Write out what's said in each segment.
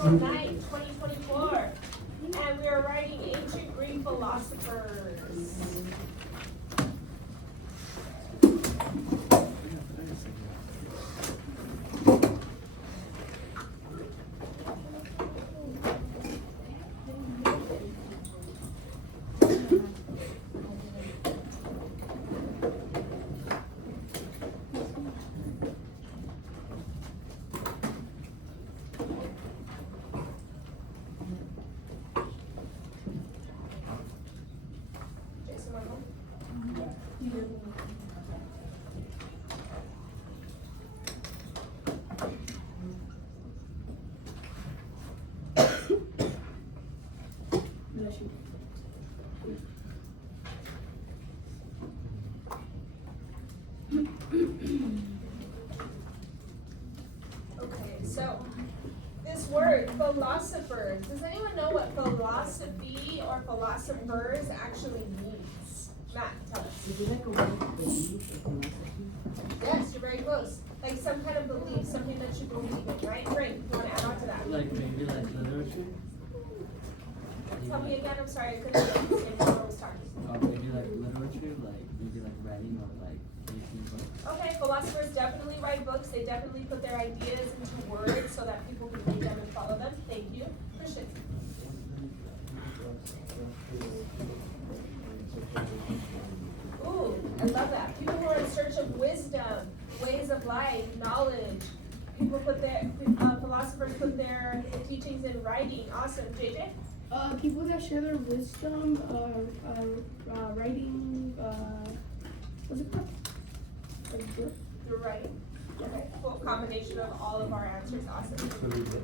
April 9th, 2024. And we are writing ancient Greek philosophers. Jason, want to go? Okay, so this word, philosophers, does anyone know what philosophy or philosophers actually means? Matt, tell us. Is it like a word of belief or philosophy? Yes, you're very close. Like some kind of belief, something that you believe in, right? Great. You want to add on to that? Like maybe like literature? Tell me again, I'm sorry, I couldn't understand what I was talking. Maybe like literature, like maybe like writing or like making books. Okay, philosophers definitely write books. They definitely put their ideas into words so that people can read them and follow them. Thank you. Christian. Ooh, I love that. People who are in search of wisdom, ways of life, knowledge. People put their, philosophers put their teachings in writing. Awesome. JJ? People that share their wisdom, writing, what's it called? You're right. Okay, full combination of all of our answers, awesome.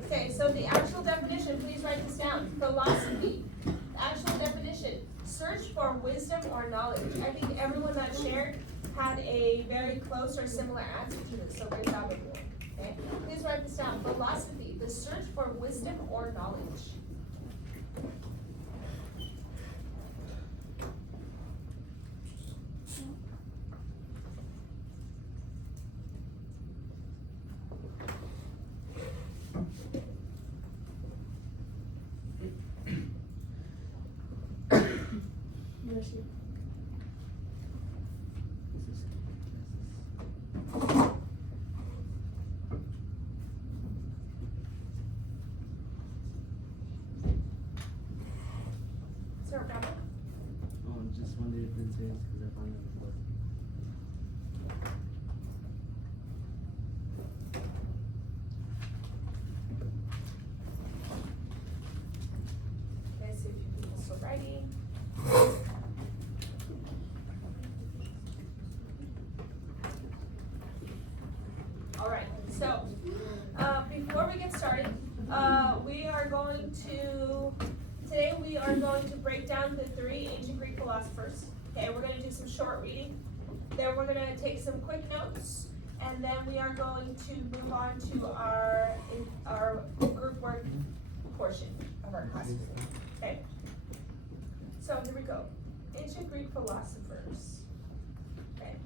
Okay, so the actual definition, please write this down. Philosophy, the actual definition, search for wisdom or knowledge. I think everyone that shared had a very close or similar answer to this, so great job everyone. Okay, please write this down. Philosophy, the search for wisdom or knowledge. Sir, Robert? Just one of the differences because I found it before. Okay, see if you people still writing. All right, so, before we get started, today we are going to break down the three ancient Greek philosophers. Okay, we're gonna do some short reading, then we're gonna take some quick notes, and then we are going to move on to our group work portion of our class. Okay? So here we go. Ancient Greek philosophers. Okay.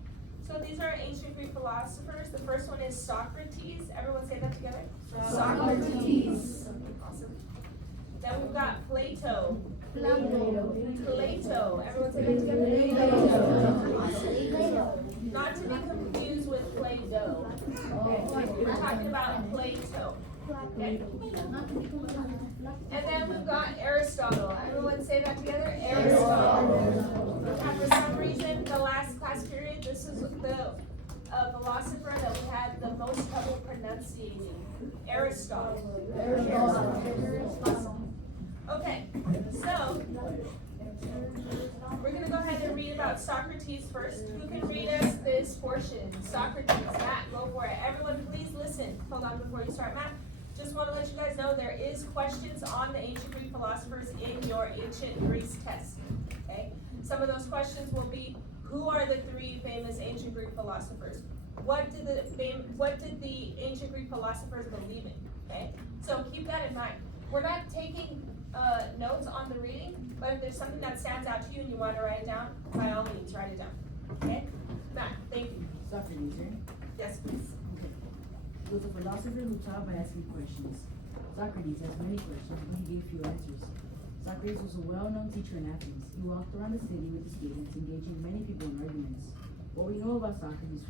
So these are ancient Greek philosophers. The first one is Socrates. Everyone say that together. Socrates. Awesome. Then we've got Plato. Plato. Plato. Everyone say that together. Plato. Not to be confused with Play-Doh. Okay. We're talking about Plato. Okay. And then we've got Aristotle. Everyone say that together. Aristotle. And for some reason, the last class period, this is the philosopher that we had the most trouble pronunciating. Aristotle. Okay, so we're gonna go ahead and read about Socrates first. Who can read us this portion? Socrates. Matt, go for it. Everyone, please listen. Hold on before you start, Matt. Just want to let you guys know there is questions on the ancient Greek philosophers in your ancient Greece test. Okay, some of those questions will be: who are the three famous ancient Greek philosophers? What did the ancient Greek philosophers believe in? Okay, so keep that in mind. We're not taking notes on the reading, but if there's something that stands out to you and you want to write it down, by all means, write it down. Okay? Matt, thank you. Socrates, right? Yes, please. He was a philosopher who taught by asking questions. Socrates asked many questions, and he gave few answers. Socrates was a well-known teacher in Athens. He walked around the city with the students, engaging many people in arguments. What we know about Socrates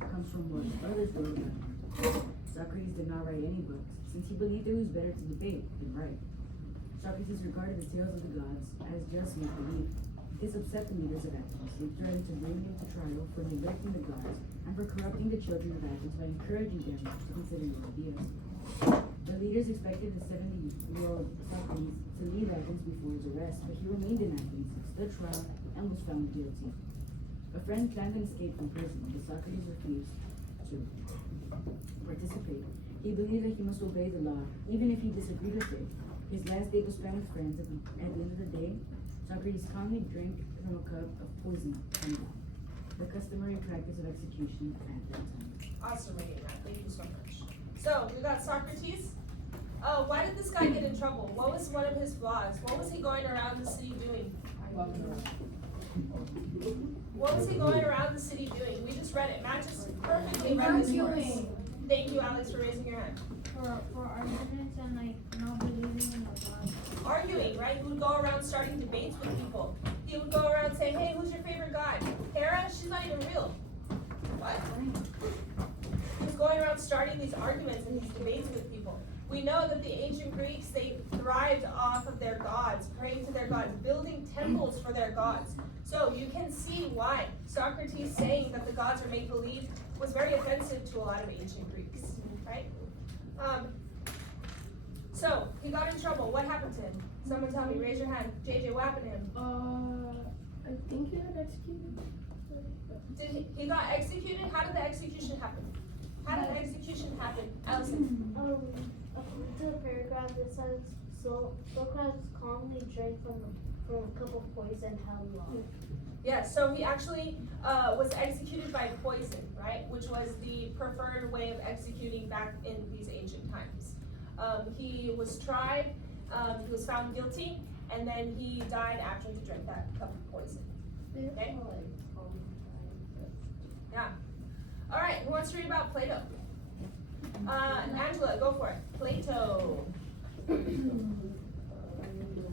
comes from what others wrote about him. Socrates did not write any books, since he believed it was better to debate than write. Socrates regarded the tales of the gods as just make-believe. This upset the leaders of Athens. They threatened to bring him to trial for neglecting the gods and for corrupting the children of Athens by encouraging them to consider new ideas. The leaders expected the 70-year-old Socrates to leave Athens before his arrest, but he remained in Athens, stood trial, and was found guilty. A friend planned an escape from prison, but Socrates refused to participate. He believed that he must obey the law, even if he disagreed with it. His last day was spent with friends. At the end of the day, Socrates calmly drank from a cup of poison and died. The customary practice of execution at that time. Awesome reading that. Thank you so much. So we got Socrates. Why did this guy get in trouble? What was one of his flaws? What was he going around the city doing? What was he going around the city doing? We just read it. Matt just perfectly read this for us. Thank you, Alex, for raising your hand. For arguments and like not believing in the God. Arguing, right? He would go around starting debates with people. He would go around saying, hey, who's your favorite god? Hera? She's not even real. What? He was going around starting these arguments and these debates with people. We know that the ancient Greeks, they thrived off of their gods, praying to their gods, building temples for their gods. So you can see why Socrates saying that the gods are make-believe was very offensive to a lot of ancient Greeks, right? So he got in trouble. What happened to him? Someone tell me, raise your hand. JJ, what happened to him? I think he got executed. Did he got executed? How did the execution happen? How did the execution happen? Allison. According to the paragraph, it says, Socrates calmly drank from a cup of poison held long. Yeah, so he actually was executed by poison, right? Which was the preferred way of executing back in these ancient times. He was tried, he was found guilty, and then he died after he drank that cup of poison. Okay? Yeah. All right, who wants to read about Plato? Angela, go for it. Plato.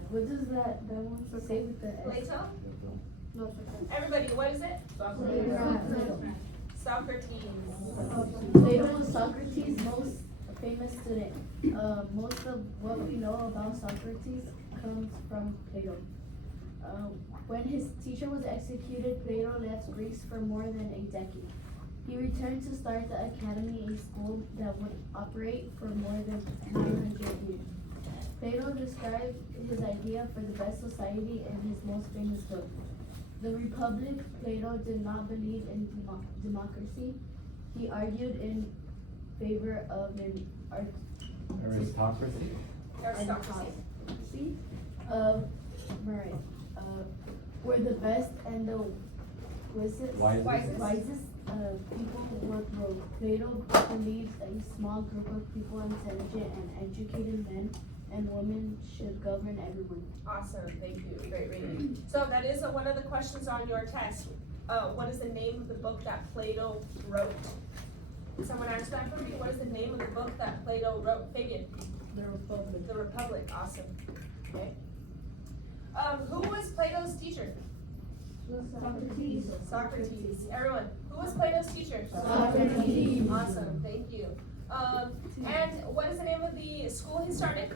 What does that one say with the S? Plato? No, it's okay. Everybody, what is it? Plato. Socrates. Plato was Socrates' most famous student. Most of what we know about Socrates comes from Plato. When his teacher was executed, Plato left Greece for more than a decade. He returned to start the academy, a school that would operate for more than 900 years. Plato described his idea for the best society in his most famous book, The Republic. Plato did not believe in democracy. He argued in favor of an Aristocracy. Aristocracy. Where the best and the wisest people would rule. Plato believes a small group of people, intelligent and educated men and women, should govern everyone. Awesome, thank you, great reading. So that is one of the questions on your test. What is the name of the book that Plato wrote? Someone answer that for me. What is the name of the book that Plato wrote? Fabian. The Republic. The Republic, awesome. Okay. Who was Plato's teacher? Socrates. Socrates. Everyone, who was Plato's teacher? Socrates. Awesome, thank you. And what is the name of the school he started?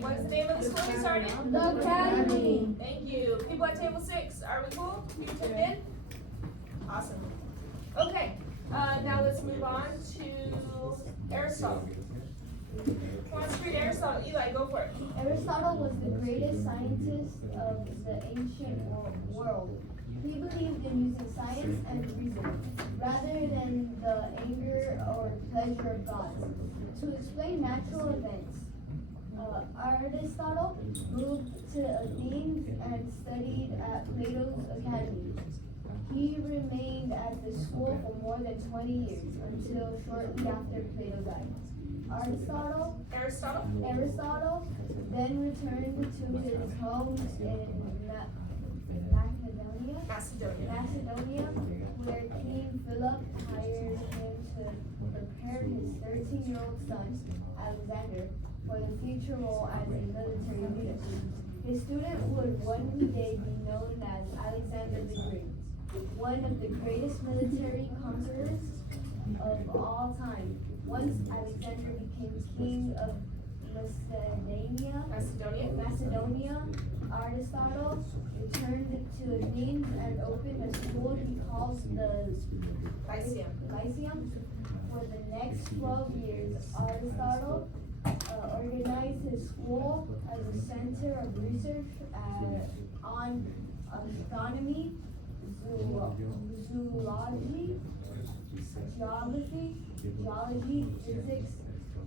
What is the name of the school he started? The Academy. Thank you. People at table 6, are we cool? You tuned in? Awesome. Okay, now let's move on to Aristotle. Who wants to read Aristotle? Eli, go for it. Aristotle was the greatest scientist of the ancient world. He believed in using science and reason, rather than the anger or pleasure of gods, to explain natural events. Aristotle moved to Athens and studied at Plato's academy. He remained at the school for more than 20 years, until shortly after Plato died. Aristotle then returned to his home in Macedonia, where King Philip hired him to prepared his 13-year-old son, Alexander, for the future role as a military leader. His student would one day be known as Alexander the Great, one of the greatest military conquerors of all time. Once Alexander became king of Macedonia, Aristotle returned to Athens and opened a school he calls the Lyceum. For the next 12 years, Aristotle organized his school as a center of research on astronomy, zoology, geology, physics,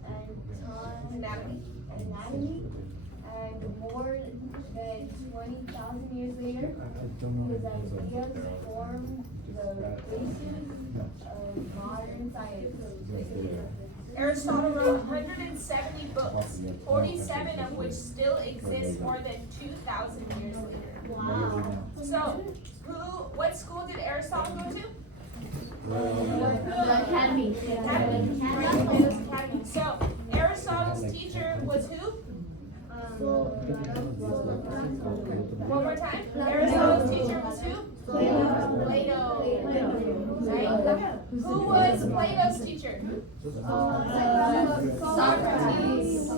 and anatomy. And more than 20,000 years later, his ideas formed the basis of modern science. Aristotle wrote 170 books, 47 of which still exist more than 2,000 years later. Wow. So, what school did Aristotle go to? The academy. Academy. So, Aristotle's teacher was who? One more time. Aristotle's teacher was who? Plato. Right? Who was Plato's teacher? Socrates.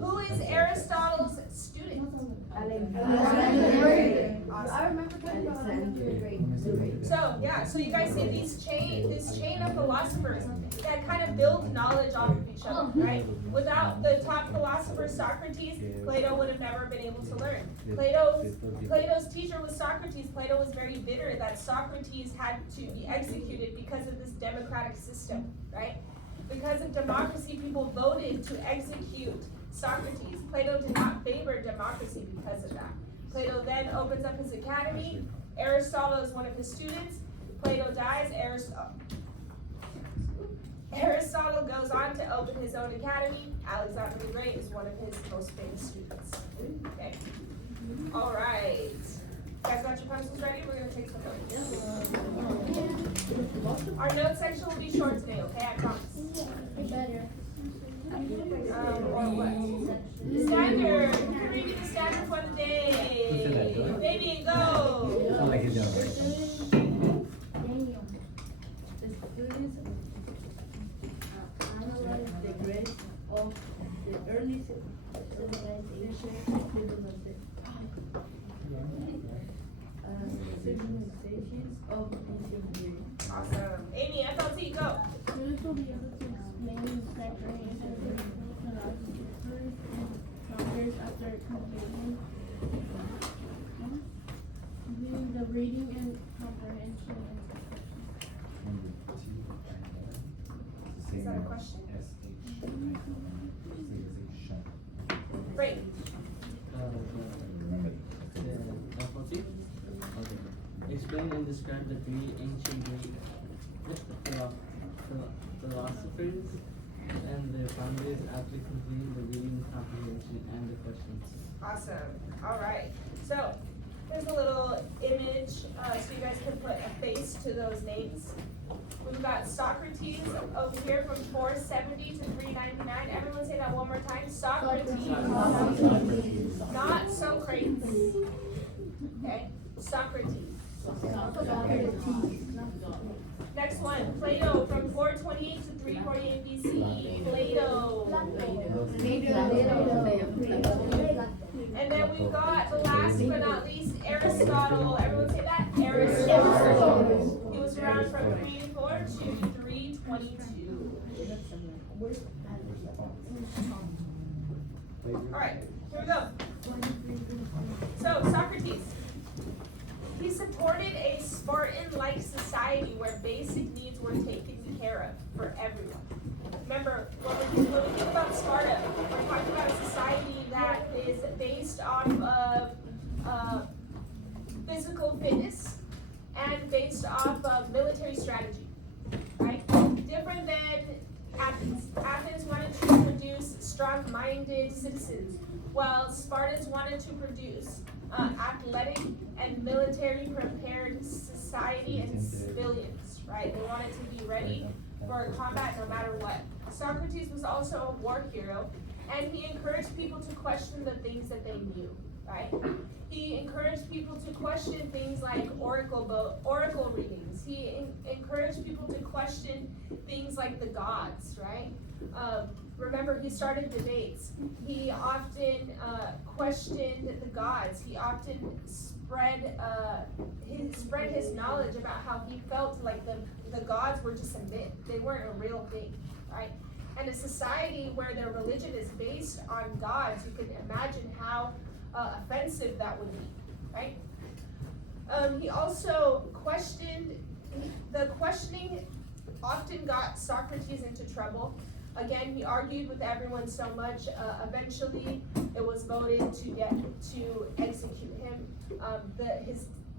Who is Aristotle's student? So you guys see this chain of philosophers that kind of build knowledge off of each other, right? Without the top philosopher Socrates, Plato would have never been able to learn. Plato's teacher was Socrates. Plato was very bitter that Socrates had to be executed because of this democratic system, right? Because of democracy, people voted to execute Socrates. Plato did not favor democracy because of that. Plato then opens up his academy. Aristotle is one of his students. Plato dies. Aristotle goes on to open his own academy. Alexander the Great is one of his most famous students. Okay. All right. You guys got your pencils ready? We're going to take some notes. Our note section will be short today, okay? I promise. Or what? The standard. We're reading the standard for the day. Baby, go. The students analyze the grades of the early civilizations of ancient Greece. Awesome. Amy, FLT, go. Students will be able to explain sector answers to philosophers and scholars after completing the reading and comprehension. Is that a question? Great. Okay. Explain and describe the three ancient Greek philosophers and their founders after completing the reading, comprehension, and the questions. Awesome. All right. So here's a little image so you guys can put a face to those names. We've got Socrates over here from 470 to 399. Everyone say that one more time. Socrates. Not Socrates. Okay. Socrates. Next one, Plato from 428 to 348 BCE. Plato. And then we've got, last but not least, Aristotle. Everyone say that? Aristotle. He was around from 384 to 322. Alright, here we go. So, Socrates. He supported a Spartan-like society where basic needs were taken care of for everyone. Remember, when we think about Sparta, we're talking about a society that is based off of physical fitness and based off of military strategy, right? Different than Athens. Athens wanted to produce strong-minded citizens, while Spartans wanted to produce athletic and military prepared society and civilians, right? They wanted to be ready for combat no matter what. Socrates was also a war hero, and he encouraged people to question the things that they knew, right? He encouraged people to question things like oracle readings. He encouraged people to question things like the gods, right? Remember, he started debates. He often questioned the gods. He often spread his knowledge about how he felt like the gods were just a myth. They weren't a real thing, right? And a society where their religion is based on gods, you can imagine how offensive that would be, right? He also the questioning often got Socrates into trouble. Again, he argued with everyone so much, eventually it was voted to execute him.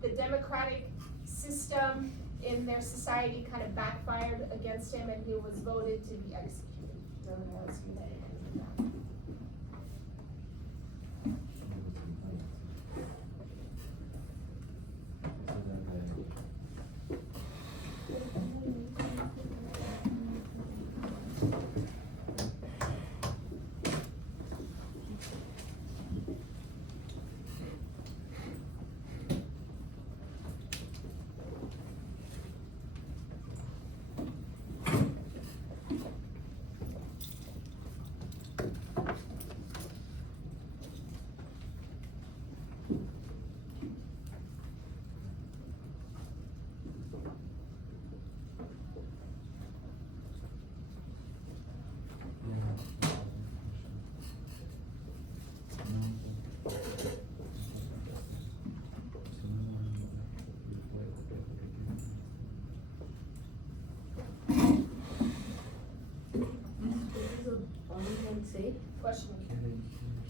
The democratic system in their society kind of backfired against him, and he was voted to be executed. Say, Question.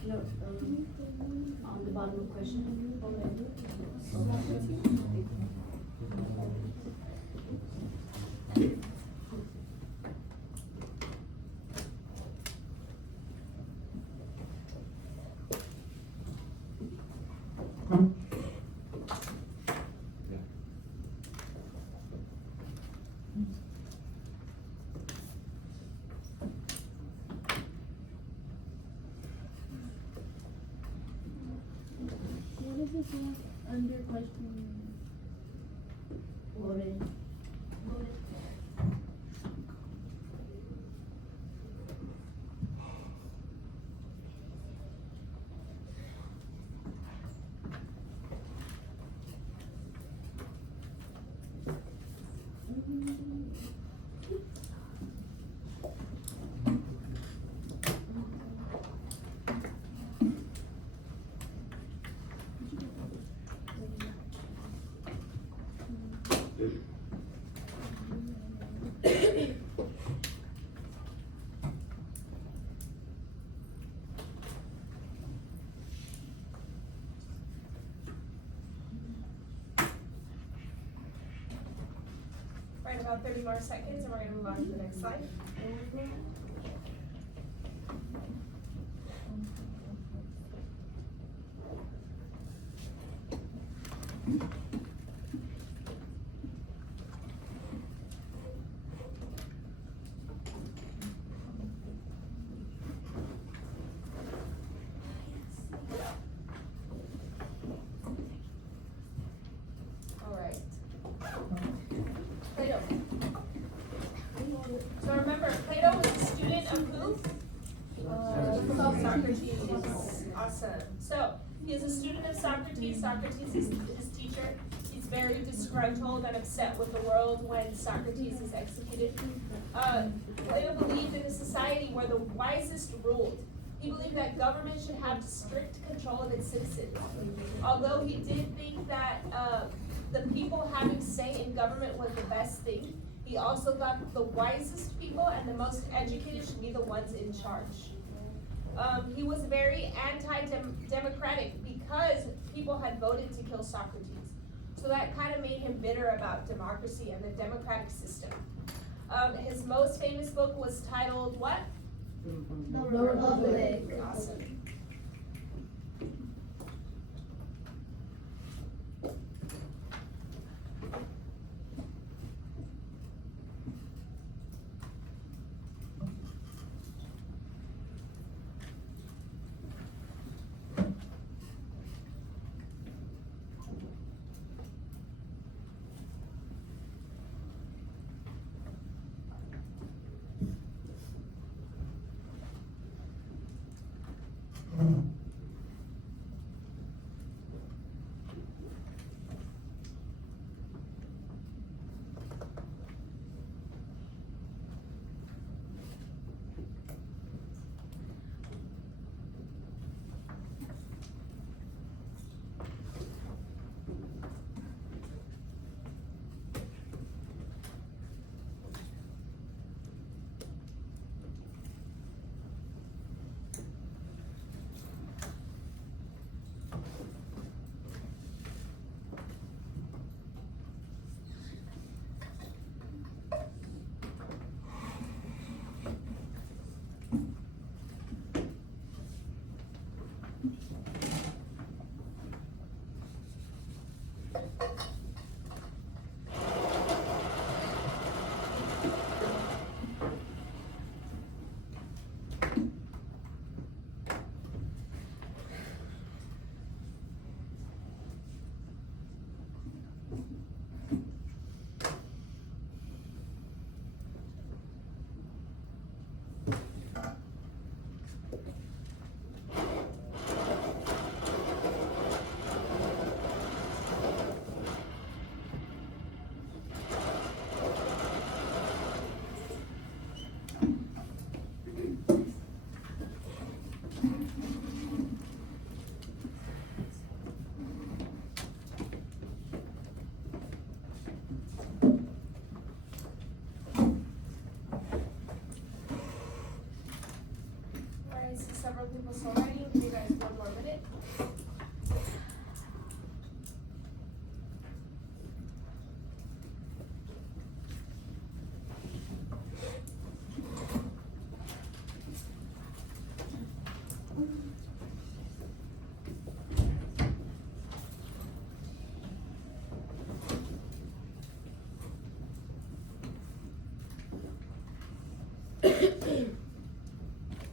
no, on the bottom of question. What is this one under question? Voted. Right, about 30 more seconds, and we're gonna move on to the next slide. All right. Plato. So remember, Plato was a student of who? Socrates. Awesome. So he is a student of Socrates. Socrates is his teacher. He's very disgruntled and upset with the world when Socrates is executed. Plato believed in a society where the wisest ruled. He believed that government should have strict control of its citizens. Although he did think that the people having say in government was the best thing, he also thought the wisest people and the most educated should be the ones in charge. He was very anti-democratic because people had voted to kill Socrates. So that kind of made him bitter about democracy and the democratic system. His most famous book was titled what? The Republic. Awesome. people still writing. Give you guys one more minute.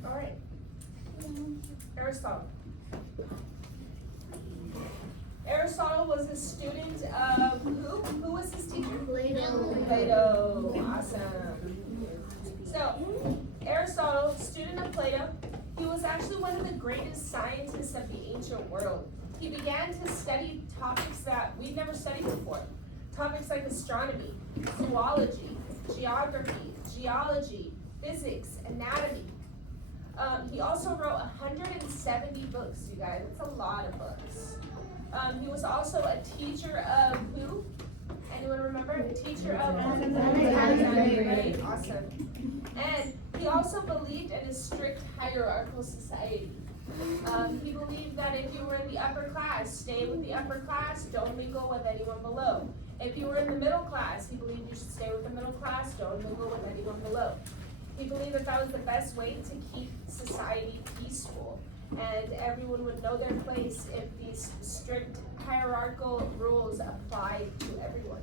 All right. Aristotle. Aristotle was a student of who? Who was his teacher? Plato. Plato. Awesome. So, Aristotle, student of Plato, he was actually one of the greatest scientists of the ancient world. He began to study topics that we'd never studied before. Topics like astronomy, zoology, geography, geology, physics, anatomy. He also wrote 170 books, you guys. That's a lot of books. He was also a teacher of who? Anyone remember? A teacher of Alexander. Right, awesome. And he also believed in a strict hierarchical society. He believed that if you were in the upper class, stay with the upper class, don't mingle with anyone below. If you were in the middle class, he believed you should stay with the middle class, don't mingle with anyone below. He believed that that was the best way to keep society peaceful, and everyone would know their place if these strict hierarchical rules applied to everyone.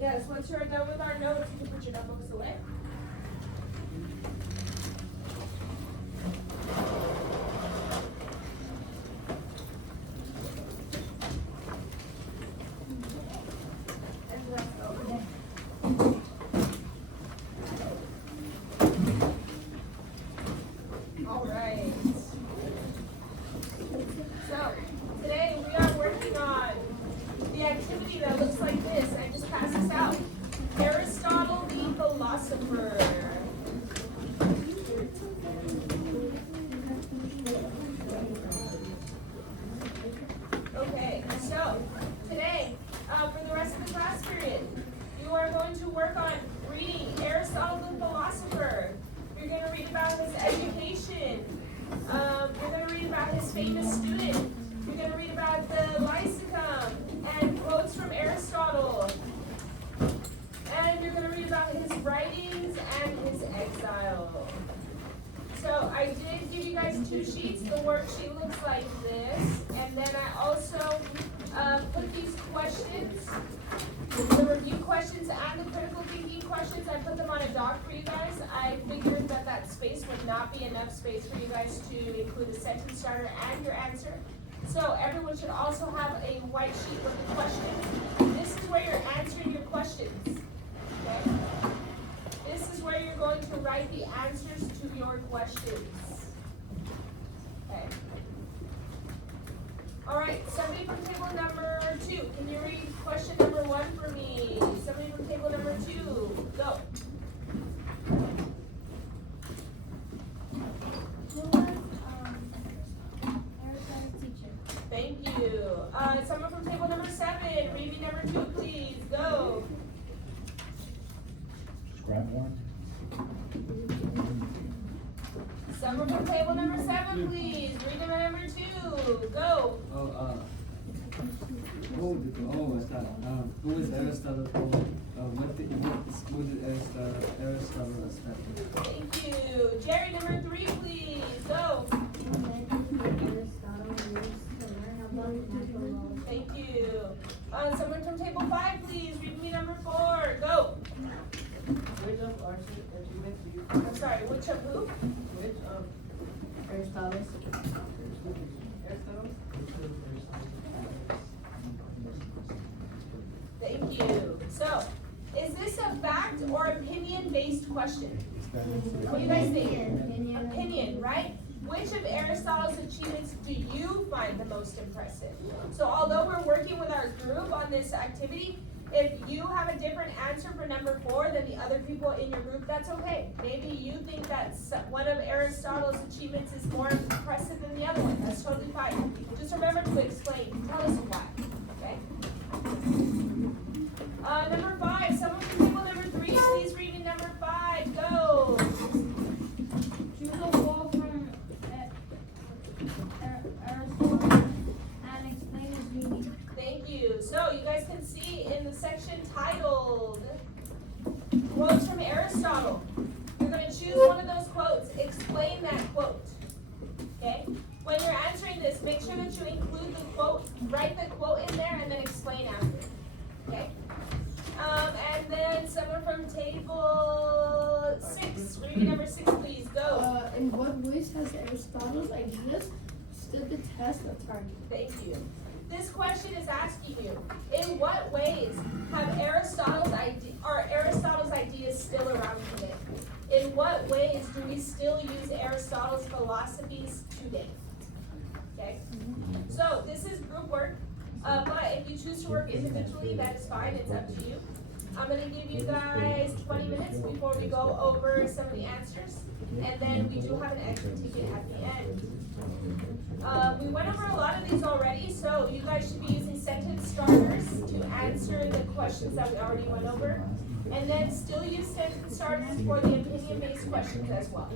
Yes, once you're done with our notes, you can put your notebooks away. And let's go. All right. So, today we are working on the activity that looks like this. I just passed this out. Aristotle the philosopher. Okay, so today, for the rest of the class period, you are going to work on reading Aristotle the philosopher. You're going to read about his education. You're going to read about his famous student, You're gonna read about the Lysicum and quotes from Aristotle. And you're gonna read about his writings and his exile. So I did give you guys 2 sheets. The worksheet looks like this. And then I also put these questions, the review questions and the critical thinking questions, I put them on a doc for you guys. I figured that that space would not be enough space for you guys to include a sentence starter and your answer. So everyone should also have a white sheet with the questions. This is where you're answering your questions. Okay? This is where you're going to write the answers to your questions. Okay? Alright, somebody from table number 2. Can you read question number 1 for me? Somebody from table number 2. Go. Who was Aristotle's teacher? Thank you. Someone from table number 7. Read me number 2, please. Go. Scrap one? Someone from table number 7, please. Read me number 2. Go. Who is Aristotle called? What did Aristotle study? Thank you. Jerry, number 3, please. Go. Thank you. Someone from table 5, please. Read me number 4. Go. Which of achievements do you I'm sorry, which of who? which of Aristotle. Aristotle? Thank you. So, is this a fact or opinion-based question? What do you guys think? Opinion, right? Which of Aristotle's achievements do you find the most impressive? So although we're working with our group on this activity, if you have a different answer for number 4 than the other people in your group, that's okay. Maybe you think that one of Aristotle's achievements is more impressive than the other one. That's totally fine. Just remember to explain. Tell us why. Okay? Number 5. Someone from table number 3, please read me number 5. Go. Choose a quote from Aristotle and explain its meaning. Thank you. So you guys can see in the section titled Quotes from Aristotle. You're going to choose one of those quotes. Explain that quote. Okay? When you're answering this, make sure that you include the quote, write the quote in there, and then explain after. Okay? And then someone from table 6. Read number 6, please. Go. In what ways has Aristotle's ideas stood the test of time? Thank you. This question is asking you, in what ways have Aristotle's ideas still around today? In what ways do we still use Aristotle's philosophies today? Okay? So this is group work, but if you choose to work individually, that is fine, it's up to you. I'm gonna give you guys 20 minutes before we go over some of the answers, and then we do have an extra ticket at the end. We went over a lot of these already, so you guys should be using sentence starters to answer the questions that we already went over. And then still use sentence starters for the opinion-based questions as well.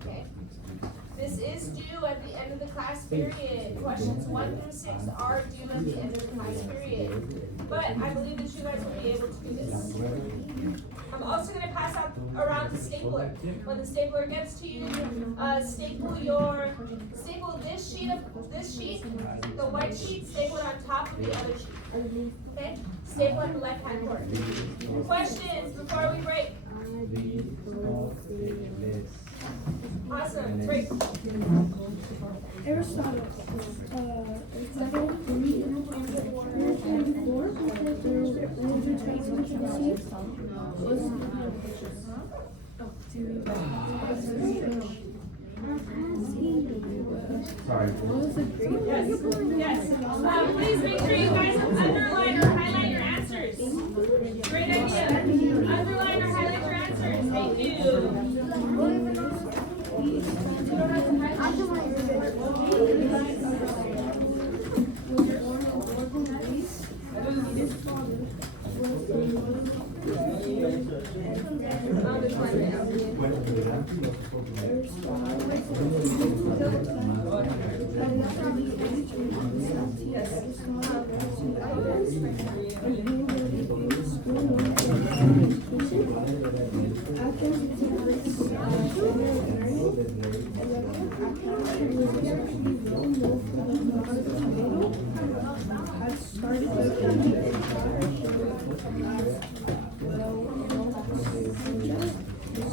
Okay? This is due at the end of the class period. Questions 1 through 6 are due at the end of the class period. But I believe that you guys will be able to do this. I'm also going to pass out around the stapler. When the stapler gets to you, staple this sheet, the white sheet, staple it on top of the other sheet. Okay? Staple on the left-hand corner. Questions before we break? Awesome. Break. Aristotle. Sorry. Yes. Please make sure you guys underline or highlight your answers. Great idea. Underline or highlight your answers. Thank you. On the 20th.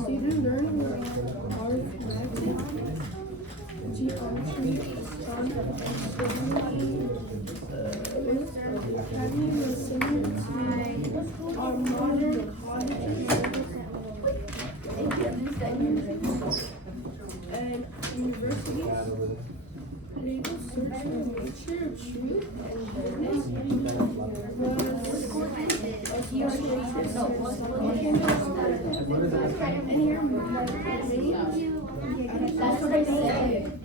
Student learning arithmetic, geometry, having a similar to our modern colleges and universities. Label search for nature of truth and goodness That's what I said.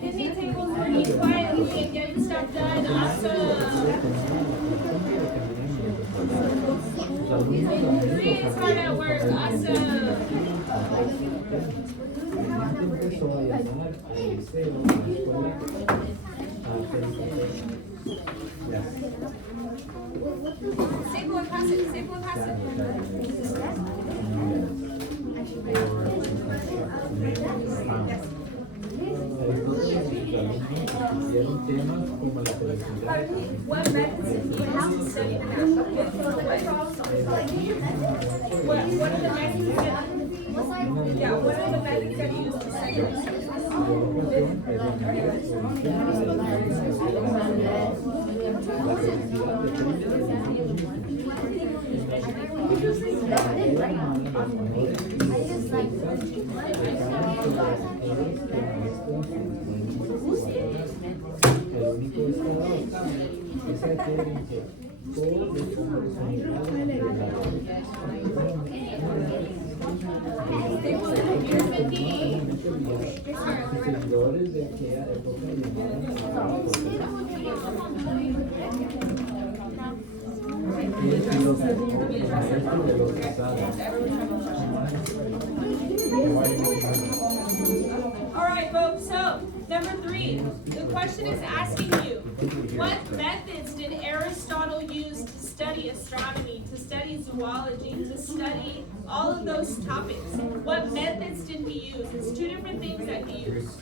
Picnic tables are be quiet, we can get the stuff done, awesome. 3 is hard at work, awesome. Empezó a llamar al liceo, a la escuela, a felicitar pass it, Staples and pass it. Dieron temas como la colectividad. What methods did you use to study the math? What are the methods that, yeah, what are the methods that you use to study this? El único estado es aquel en que todos los seguidores de aquella época y el filósofo maestro de los pasados. Alright folks, so number 3, the question is asking you, what methods did Aristotle use to study astronomy, to study zoology, to study all of those topics? What methods did he use? It's 2 different things that he used.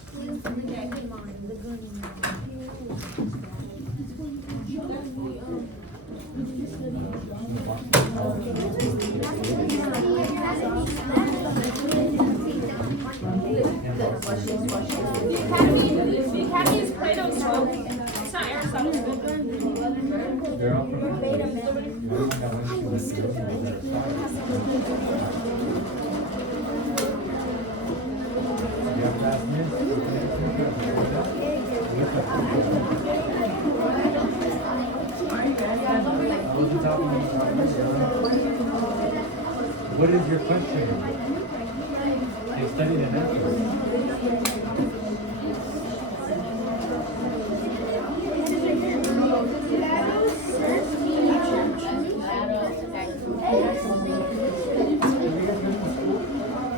The academy is Plato's school. It's not Aristotle's school. They're all from What is your question? They studied an answer.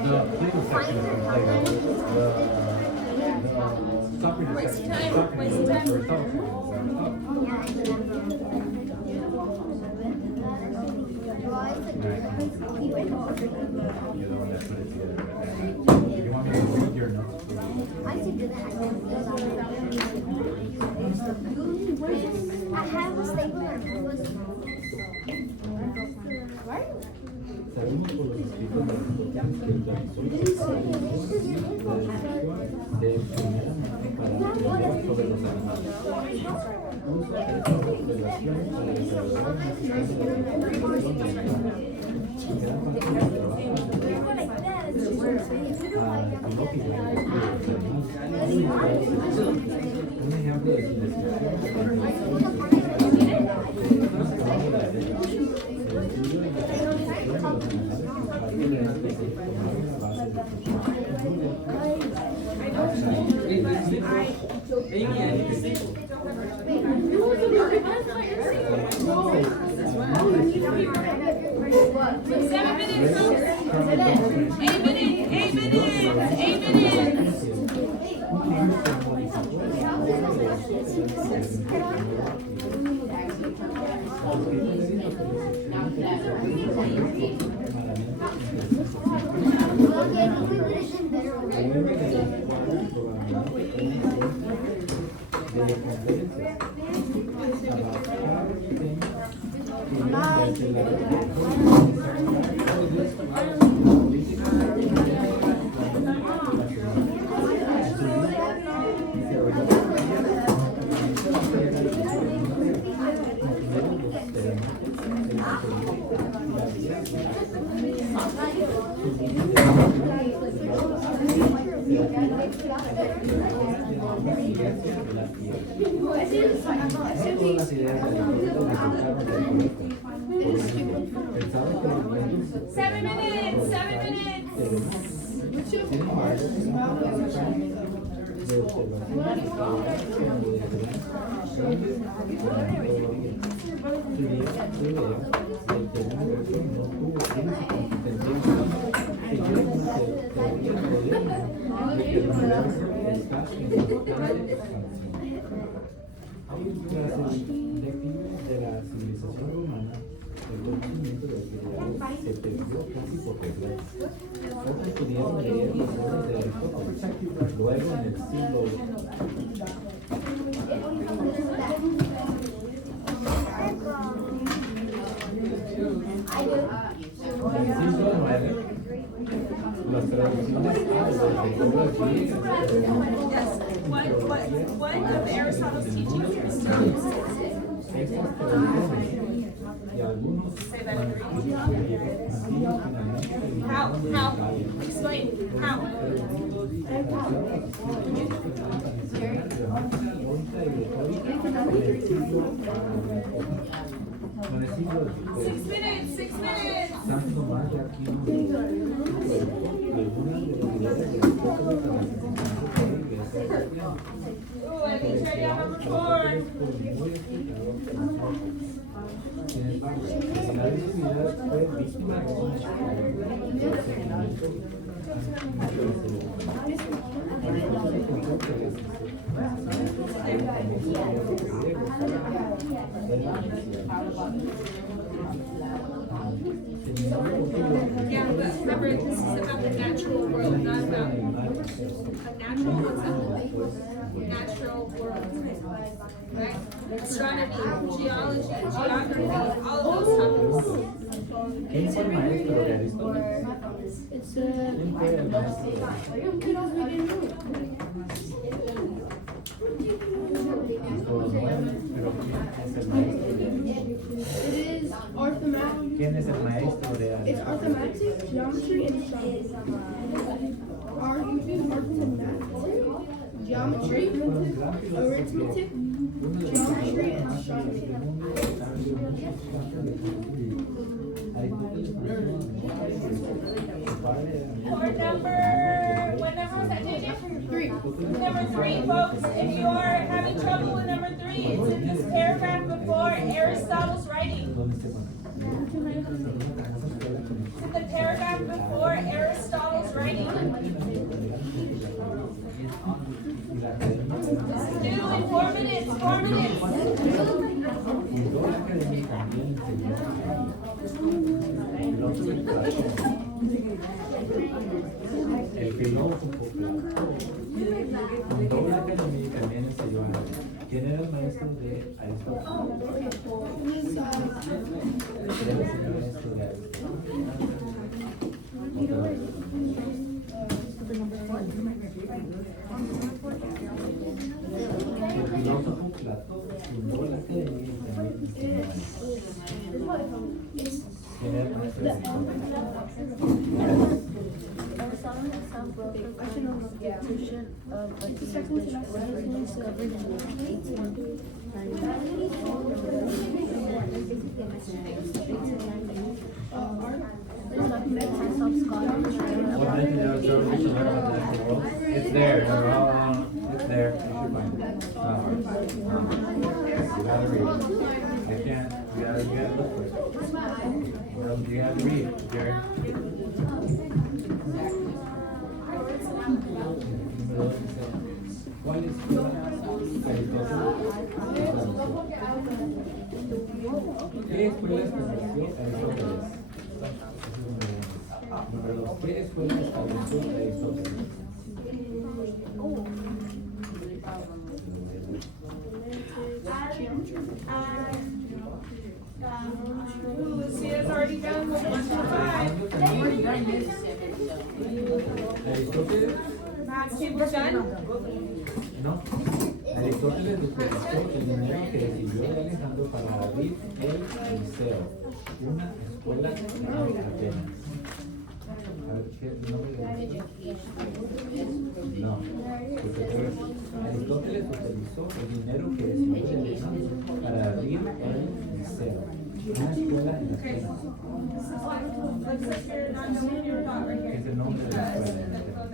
The Plato section is from Plato. The Socrates section is Socrates. You're the one that put it together. You want me to read your notes? I have a stapler. Sabemos por los escritos de primeramente para aprender sobre los animales. Usa esta observación para desarrollar una gran parte del trabajo un ejemplo de su Los detectives de la civilización romana el conocimiento de actividades se perdió casi por desgracia. Pocos pudieron leer las obras de Aristóteles. Luego, en el siglo IX, las traducciones de las obras griegas Yes, what of Aristotle's teachings are still in existence? estas traducciones y algunos Say that in Greek. manuscritos finalmente How? Explain, how? En el siglo 6 minutes. San Tomás de Aquino algunas de las ideas de Aristóteles a las enseñanzas de la Iglesia cristiana. Ooh, I think you're down number 4. Sin embargo, al final de su vida fue víctima de un Yeah, but remember, this is about the natural world, not about a natural world, right? Astronomy, geology, geography, all of those topics. ¿Quién fue el maestro de Aristóteles? It's ¿Quién fue el maestro? Pero ¿quién es el maestro de Aristóteles? It is arithmetic. ¿Quién es el maestro de It's Aristóteles? arithmetic, geometry, and astronomy. Geometry, arithmetic, geometry, and astronomy. What number was that, JJ? 3. Number 3, folks. If you are having trouble with number 3, it's in this paragraph before Aristotle's writing. It's in the paragraph before Aristotle's writing. Do in 4 minutes, 4 minutes. El filósofo Platón fundó la academia y también enseñó a ¿quién era el maestro de Aristóteles? ¿Quién era el maestro de El filósofo Platón fundó la academia y también enseñó ¿quién era el maestro de Aristóteles? Aristotle himself wrote the Constitution of Athens, which was discovered in 1890. There's documents of scholars. It's there. It's there. You should find it. It's not hard. You gotta read it. I can't. You gotta look for it. You have to read it, Jared. ¿Cuál es ¿Qué escuela estableció Aristóteles? Número 2. ¿Qué escuela estableció Aristóteles? Lucia's already done with 1 to 5. Aristóteles. Maths table's done. No. Aristóteles utilizó el dinero que recibió de Alejandro para abrir el Liceo, una escuela en Atenas. A ver, ¿qué nombre de No. Aristóteles utilizó el dinero que recibió de Alejandro para abrir el Liceo, una escuela en Atenas. Es el nombre de la escuela en Atenas.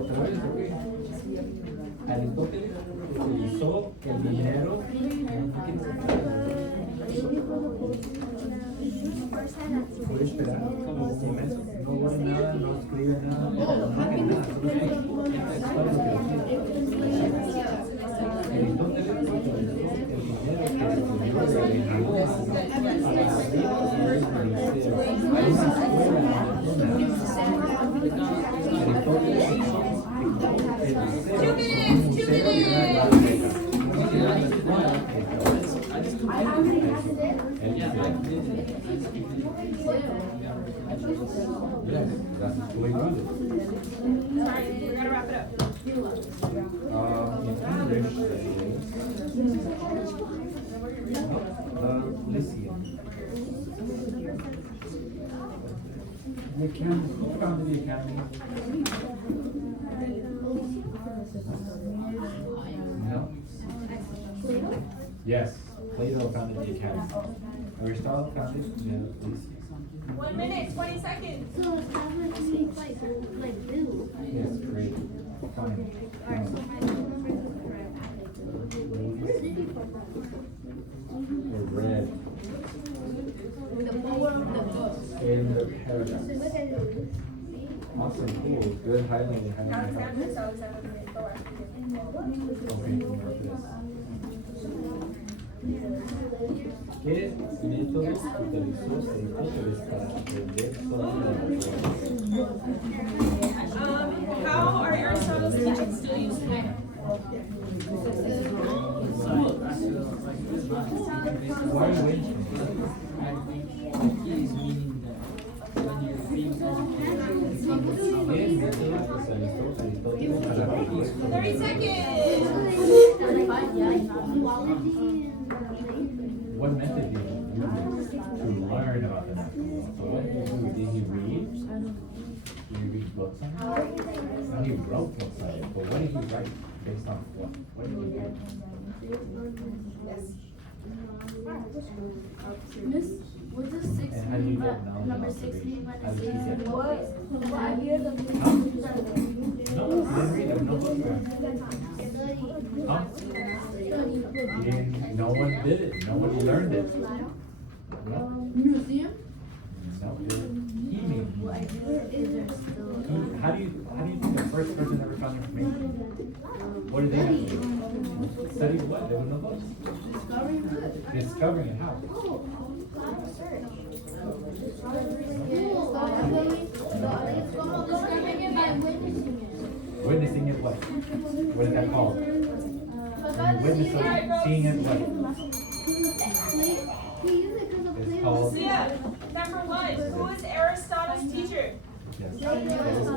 Otra vez, ok. Aristóteles utilizó el dinero. Voy a esperar como un momento. No borre nada, no escribe nada, no haga nada. Aristóteles utilizó el dinero que recibió Yes, that's the way we do Sorry, we gotta wrap it up. it. In English, Lyceum. The academy, who founded the academy? No? Yes, Plato founded the academy. Aristotle founded the Lyceum. 1 minute, 20 seconds. So establish means like build. Yes, great. Fine. The red. In the paragraph. Awesome, cool, good highlighting, Alexander, so Alexander, go on. Okay, mark this. ¿Qué métodos utilizó Aristóteles para aprender sobre How are Aristotle's teachings still used today? Why are you waiting? I think he's meaning that when you're being educated, ¿Qué métodos utilizó Aristóteles para aprender 30 seconds. What method did he use to learn about the natural world? So what did he do? Did he read? Did he read books on it? No, he wrote books on it, but what did he write based on what? What did he do? Miss, what does six And how do you mean get by, knowledge number about 6 mean by How did you get the knowledge? what year the No, he didn't read it, no book for him. Huh? He didn't, no one did it, no one learned it. No, museum? no, he made What it. idea is there still? How do you think the first person ever found information? What did they do? Study what? There were no books. Discovering it, how? Witnessing it what? What is that called? When you witness something, seeing it what? It's called, Lucia, number 1, who is Aristotle's teacher? yes, it's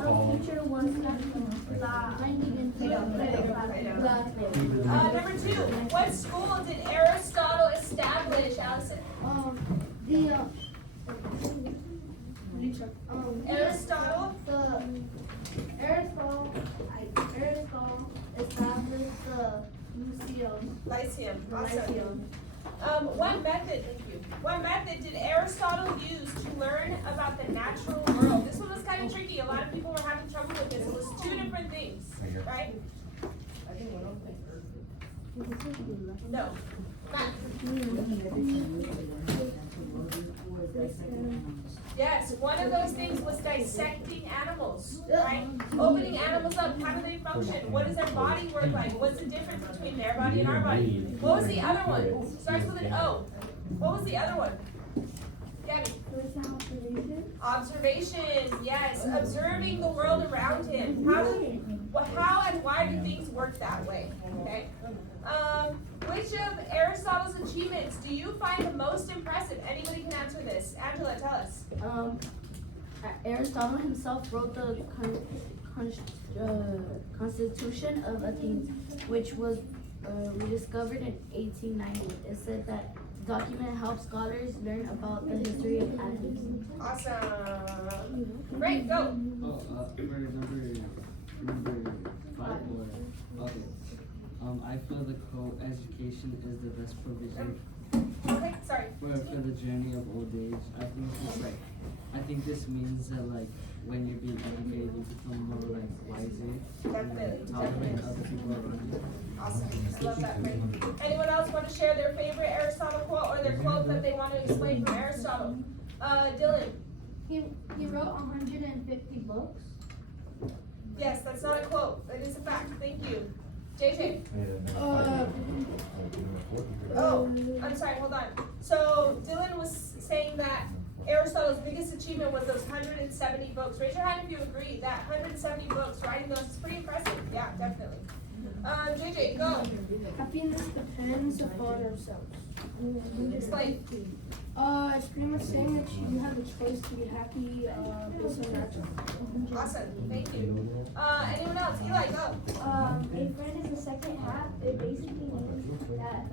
called. Number 2, what school did Aristotle establish, Allison? Aristotle? Aristotle established the Lyceum, awesome. Lyceum. What method did Aristotle use to learn about the natural world? This one was kind of tricky. A lot of people were having trouble with this. It was 2 different things, right? No. Matt. Yes, one of those things was dissecting animals, right? Opening animals up, how do they function? What does their body work like? What's the difference between their body and our body? What was the other one? Starts with an O. What was the other one? Gabby. Observation, yes, observing the world around him. How and why do things work that way? Okay. Which of Aristotle's achievements do you find the most impressive? Anybody can answer this. Angela, tell us. Aristotle himself wrote the Constitution of Athens, which was rediscovered in 1890. It said that the document helps scholars learn about the history of Athens. Awesome. Great, go. for number 5 or, okay. I feel the co-education is the best provision Okay, sorry. for the journey of old age. I think this means that like when you're being educated, you become more like wiser Definitely, and tolerate definitely. other people around you. Awesome. I love that. Great. Anyone else want to share their favorite Aristotle quote or their quote that they want to explain from Aristotle? Dylan. He wrote 150 books. Yes, that's not a quote. It is a fact. Thank you. JJ. Oh, I'm sorry. hold on. So Dylan was saying that Aristotle's biggest achievement was those 170 books. Raise your hand if you agree that 170 books, writing those is pretty impressive. Yeah, definitely. JJ, go. Happiness depends upon ourselves. Explain. It's pretty much saying that you have a choice to be happy based on that. Awesome. Thank you. Anyone else? Eli, go. A friend is the second half. It basically means that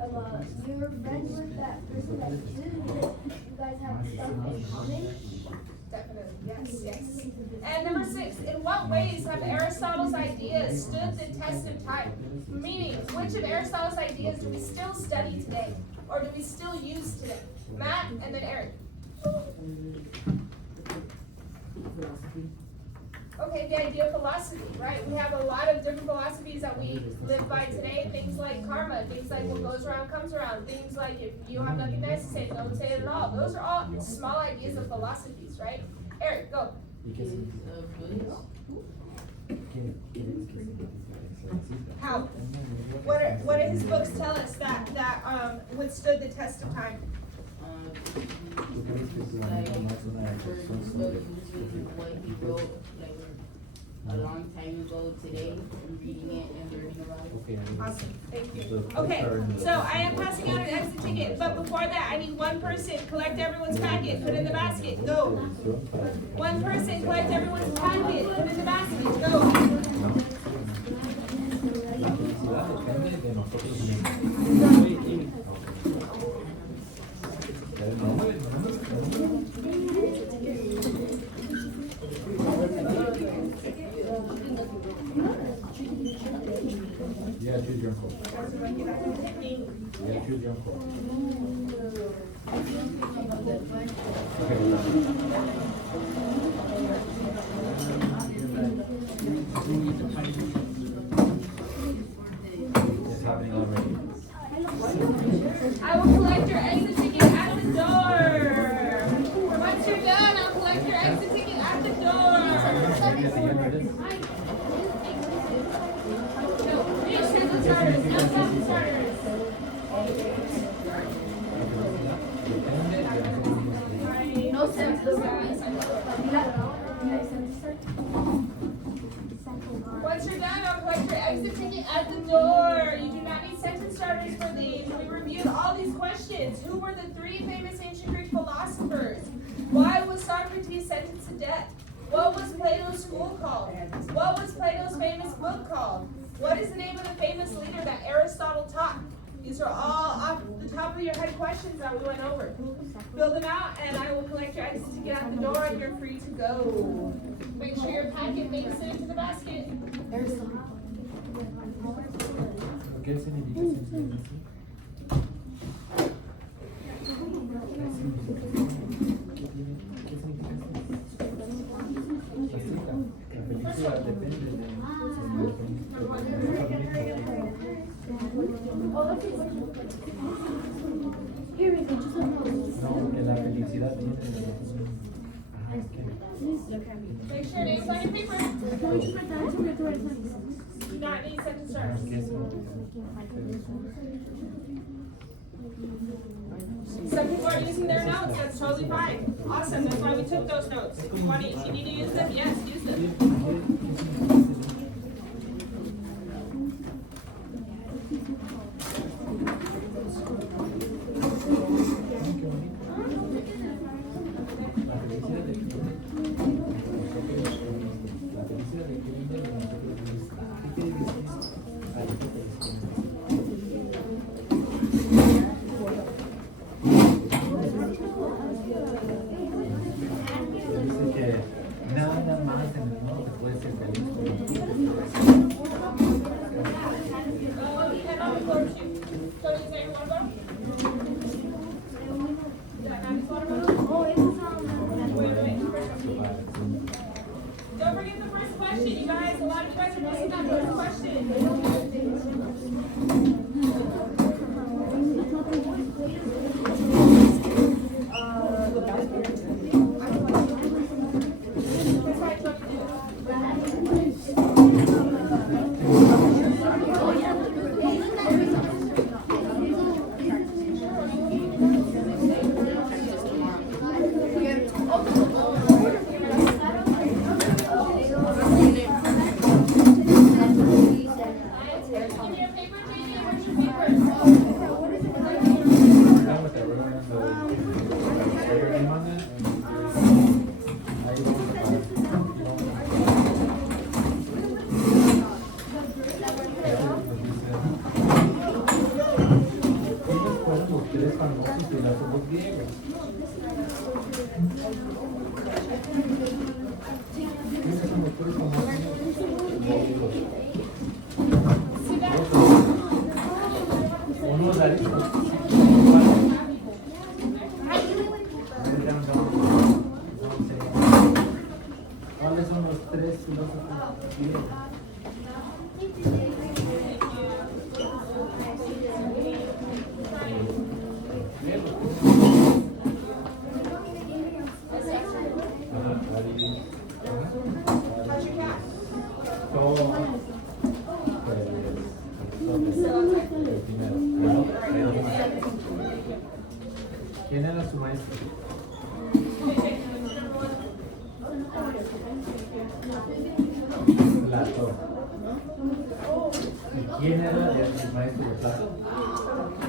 your friends with that person that you because you guys have stuff in common. Definitely. Yes, yes. And number 6, in what ways have Aristotle's ideas stood the test of time? Meaning, which of Aristotle's ideas do we still study today? Or do we still use today? Matt and then Eric. Philosophy. Okay, the idea of philosophy, right? We have a lot of different philosophies that we live by today. Things like karma, things like what goes around comes around, things like if you have nothing nice to say, don't say it at all. Those are all small ideas of philosophies, right? Eric, go. How? What do his books tell us that withstood the test of time? What he wrote like a long time ago today, I'm reading it and learning about it. Awesome, thank you. Okay, so I am passing out an exit ticket, but before that, I need one person, collect everyone's packet, put in the basket, go. One person, collect everyone's packet, put in the basket, go. Yeah, choose your uncle. Yeah, choose your uncle. It's happening already. I will collect your exit ticket at the door. Once you're done, I'll collect your exit ticket at the door. No, finish sentence starters, no sentence starters. No sense. Once you're done, I'll collect your exit ticket at the door. You do not need sentence starters for these. We reviewed all these questions. Who were the 3 famous ancient Greek philosophers? Why was Socrates sentenced to death? What was Plato's school called? What was Plato's famous book called? What is the name of the famous leader that Aristotle taught? These are all off the top of your head questions that we went over. Fill them out and I will collect your exit ticket at the door and you're free to go. Make sure your packet makes it into the basket. Make sure your name's on your paper. Do not need sentence starters. Some people are using their notes, that's totally fine. Awesome, that's why we took those notes. If you need to use them, yes, use them. Nada más en el mundo puede ser feliz. Don't forget the first question, you guys. A lot of you guys are missing that first question. first. Done with that, we're gonna go. Write your name on that. Now you don't- Estos fueron los tres famosos filósofos griegos. Estos son los tres famosos griegos. Uno es Aristóteles. ¿Cuáles son los tres filósofos griegos? ¿Quién era su maestro? Platón. ¿Y quién era el maestro de Platón?